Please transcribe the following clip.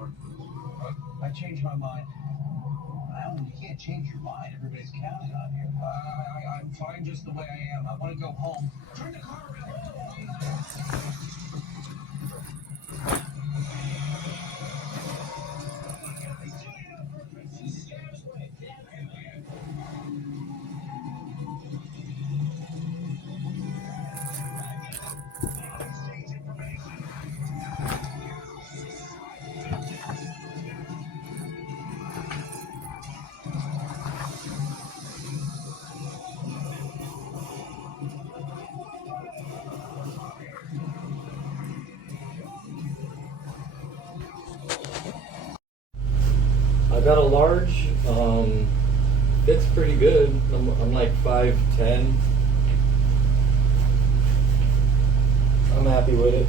I changed my mind. Well, you can't change your mind. Everybody's counting on you. I'm fine just the way I am. I want to go home. Turn the car around. I got a large, fits pretty good. I'm like 5'10". I'm happy with it.